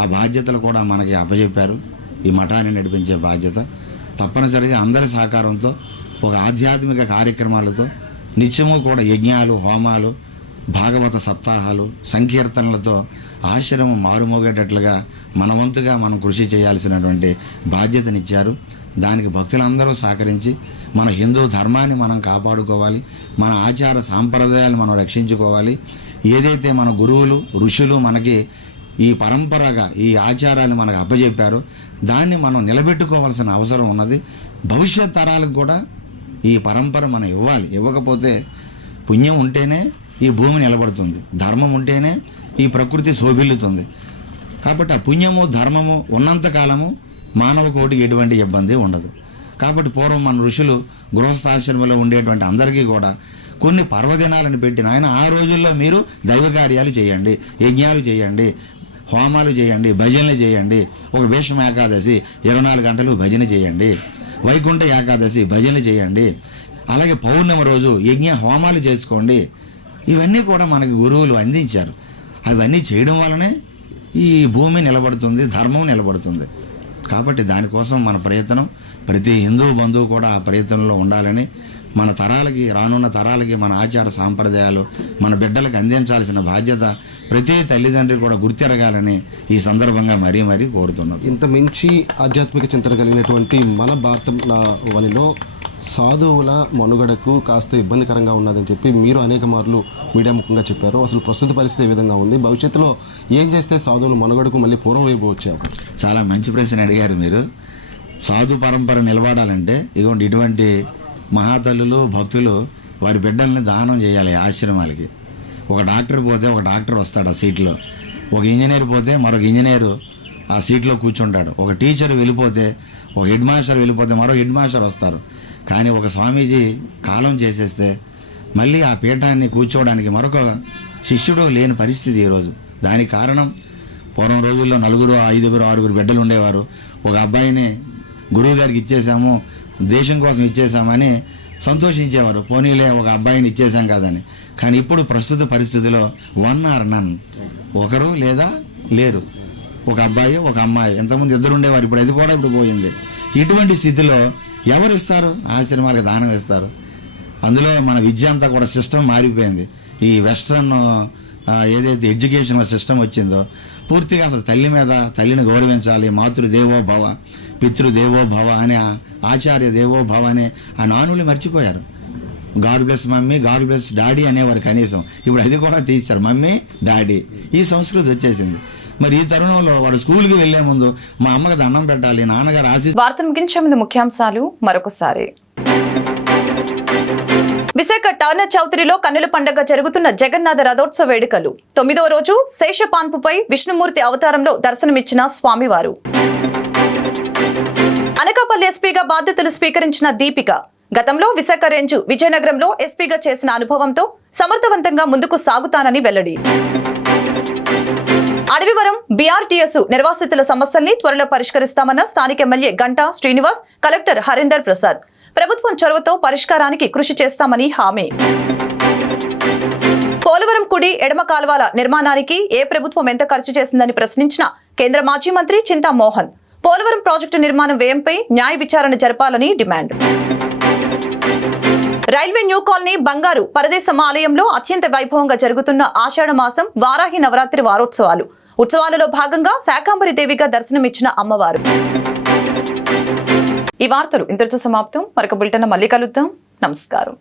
ఆ బాధ్యతలు కూడా మనకి అప్పచెప్పారు. ఈ మఠాన్ని నడిపించే బాధ్యత తప్పనిసరిగా అందరి సహకారంతో, ఒక ఆధ్యాత్మిక కార్యక్రమాలతో, నిత్యము కూడా యజ్ఞాలు, హోమాలు, భాగవత సప్తాహాలు, సంకీర్తనలతో ఆశ్రమం మారుమోగేటట్లుగా మన వంతుగా మనం కృషి చేయాల్సినటువంటి బాధ్యతనిచ్చారు. దానికి భక్తులందరూ సహకరించి మన హిందూ ధర్మాన్ని మనం కాపాడుకోవాలి, మన ఆచార సాంప్రదాయాలు మనం రక్షించుకోవాలి. ఏదైతే మన గురువులు, ఋషులు మనకి ఈ పరంపరగా ఈ ఆచారాన్ని మనకు అప్పచెప్పారో దాన్ని మనం నిలబెట్టుకోవాల్సిన అవసరం ఉన్నది. భవిష్యత్ తరాలకు కూడా ఈ పరంపర మనం ఇవ్వాలి. ఇవ్వకపోతే పుణ్యం ఉంటేనే ఈ భూమి నిలబడుతుంది, ధర్మం ఉంటేనే ఈ ప్రకృతి శోభిల్లుతుంది. కాబట్టి ఆ పుణ్యము, ధర్మము ఉన్నంతకాలము మానవ కోటికి ఎటువంటి ఇబ్బంది ఉండదు. కాబట్టి పూర్వం మన ఋషులు గృహస్థాశ్రమంలో ఉండేటువంటి అందరికీ కూడా కొన్ని పర్వదినాలను పెట్టిన ఆయన, ఆ రోజుల్లో మీరు దైవ కార్యాలు చేయండి, యజ్ఞాలు చేయండి, హోమాలు చేయండి, భజనలు చేయండి. ఒక భీష్మ ఏకాదశి 24 గంటలు భజన చేయండి, వైకుంఠ ఏకాదశి భజనలు చేయండి, అలాగే పౌర్ణమి రోజు యజ్ఞ హోమాలు చేసుకోండి. ఇవన్నీ కూడా మనకి గురువులు అందించారు. అవన్నీ చేయడం వల్లనే ఈ భూమి నిలబడుతుంది, ధర్మం నిలబడుతుంది. కాబట్టి దానికోసం మన ప్రయత్నం, ప్రతి హిందూ బంధువు కూడా ఆ ప్రయత్నంలో ఉండాలని, మన తరాలకి, రానున్న తరాలకి మన ఆచార సాంప్రదాయాలు మన బిడ్డలకు అందించాల్సిన బాధ్యత ప్రతి తల్లిదండ్రి కూడా గుర్తెరగాలని ఈ సందర్భంగా మరీ మరీ కోరుతున్నాం. ఇంత మించి ఆధ్యాత్మిక చింతన కలిగినటువంటి మన భారత వనిలో సాధువుల మనుగడకు కాస్త ఇబ్బందికరంగా ఉన్నదని చెప్పి మీరు అనేక మార్లు మీడియా ముఖంగా చెప్పారు. అసలు ప్రస్తుత పరిస్థితి ఏ విధంగా ఉంది? భవిష్యత్తులో ఏం చేస్తే సాధువుల మనుగడకు మళ్ళీ పూర్వవైపు వచ్చావు? చాలా మంచి ప్రశ్న అడిగారు మీరు. సాధు పరంపర నిలబడాలంటే ఇటువంటి ఇటువంటి మహాతల్లులు, భక్తులు వారి బిడ్డల్ని దానం చేయాలి ఆశ్రమాలకి. ఒక డాక్టర్ పోతే ఒక డాక్టర్ వస్తాడు ఆ సీట్లో, ఒక ఇంజనీర్ పోతే మరొక ఇంజనీరు ఆ సీట్లో కూర్చుంటాడు, ఒక టీచర్ వెళ్ళిపోతే, ఒక హెడ్ మాస్టర్ వెళ్ళిపోతే మరో హెడ్ మాస్టర్ వస్తారు. కానీ ఒక స్వామీజీ కాలం చేసేస్తే మళ్ళీ ఆ పీఠాన్ని కూర్చోవడానికి మరొక శిష్యుడు లేని పరిస్థితి ఈరోజు. దానికి కారణం పూర్వం రోజుల్లో 4, 5, 6 బిడ్డలు ఉండేవారు. ఒక అబ్బాయిని గురువు గారికి ఇచ్చేసాము, దేశం కోసం ఇచ్చేసామని సంతోషించేవారు. పోనీలే ఒక అబ్బాయిని ఇచ్చేసాం కదని. కానీ ఇప్పుడు ప్రస్తుత పరిస్థితిలో 1 or none, ఒకరు లేదా లేరు. ఒక అబ్బాయి, ఒక అమ్మాయి, ఎంతమంది 2 ఉండేవారు, ఇప్పుడు అది కూడా ఇప్పుడు పోయింది. ఇటువంటి స్థితిలో ఎవరు ఇస్తారు? ఆశ్రమాలకు దానం ఇస్తారు. అందులో మన విద్య అంతా కూడా సిస్టమ్ మారిపోయింది. ఈ వెస్ట్రన్ ఏదైతే ఎడ్యుకేషనల్ సిస్టమ్ వచ్చిందో పూర్తిగా అసలు తల్లిని గౌరవించాలి, మాతృదేవో భవ, పితృదేవో భవ అనే, ఆచార్య దేవో భవ అనే ఆ నానులు మర్చిపోయారు. God bless mummy, God bless daddy అనేవారు కనీసం. ఇప్పుడు అది కూడా తీశారు, మమ్మీ డాడీ. ఈ సంస్కృతి వచ్చేసింది. మరి ఈ తరుణంలో వాడు స్కూల్కి వెళ్లే ముందు మా అమ్మకి దండం పెట్టాలి, నాన్నగారు ఆశీస్సు. వార్తను ముగించే ముందు ముఖ్యాంశాలు మరొకసారి. విశాఖ టర్నర్ చౌదరిలో కన్నుల పండగ జరుగుతున్న జగన్నాథ రథోత్సవ వేడుకలు 9వ రోజు శేషపాన్పుపై విష్ణుమూర్తి అవతారంలో దర్శనమిచ్చిన స్వామివారు. అనకాపల్లి ఎస్పీగా బాధ్యతలు స్వీకరించిన దీపిక గతంలో విశాఖ రేంజ్ విజయనగరంలో ఎస్పీగా చేసిన అనుభవంతో సమర్థవంతంగా ముందుకు సాగుతానని వెల్లడి. అడవివరం బీఆర్టీఎస్ నిర్వాసితుల సమస్యల్ని త్వరలో పరిష్కరిస్తామన్న స్థానిక ఎమ్మెల్యే గంటా శ్రీనివాస్, కలెక్టర్ హరీందర్ ప్రసాద్. ప్రభుత్వం చొరవతో పరిష్కారానికి కృషి చేస్తామని హామీ. పోలవరం కుడి ఎడమ కాల్వల నిర్మాణానికి ఏ ప్రభుత్వం ఎంత ఖర్చు చేసిందని ప్రశ్నించిన కేంద్ర మాజీ మంత్రి చింతా మోహన్. పోలవరం ప్రాజెక్టు నిర్మాణం వ్యయంపై న్యాయ విచారణ జరపాలని డిమాండ్. రైల్వే న్యూ కాలనీ బంగారు పరదేశం ఆలయంలో అత్యంత వైభవంగా జరుగుతున్న ఆషాఢ మాసం వారాహి నవరాత్రి వారోత్సవాలు. ఉత్సవాలలో భాగంగా శాకాంబరి దేవిగా దర్శనమిచ్చిన అమ్మవారు. ఈ వార్తలు ఇంతటితో సమాప్తం. మరొక బులెటిన్ మళ్ళీ కలుద్దాం. నమస్కారం.